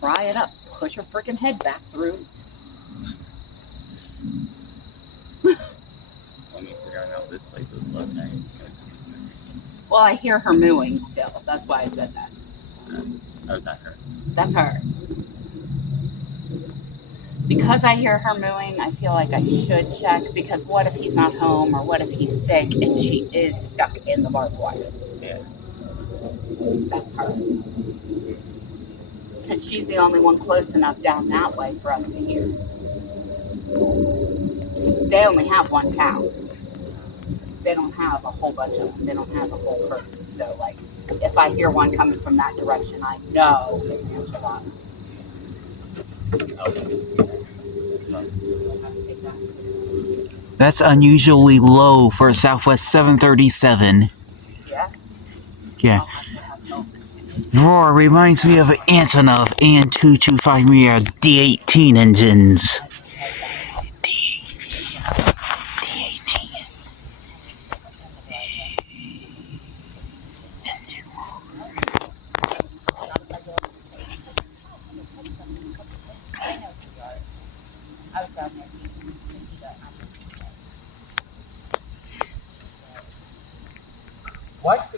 pry it up, push her freaking head back through. Let me figure out this place is low night. Well, I hear her mooing still. That's why I said that. Oh, is that her? That's her. Because I hear her mooing, I feel like I should check, because what if he's not home, or what if he's sick and she is stuck in the barbed wire? Yeah. That's her. Because she's the only one close enough down that way for us to hear. They only have one cow. They don't have a whole bunch of them. They don't have a whole herd. So, like, if I hear one coming from that direction, I know it's enchilada. That's unusually low for a Southwest 737. Yeah? Yeah. Roar reminds me of Antonov and 225 Mir D-18 engines. D-18. What?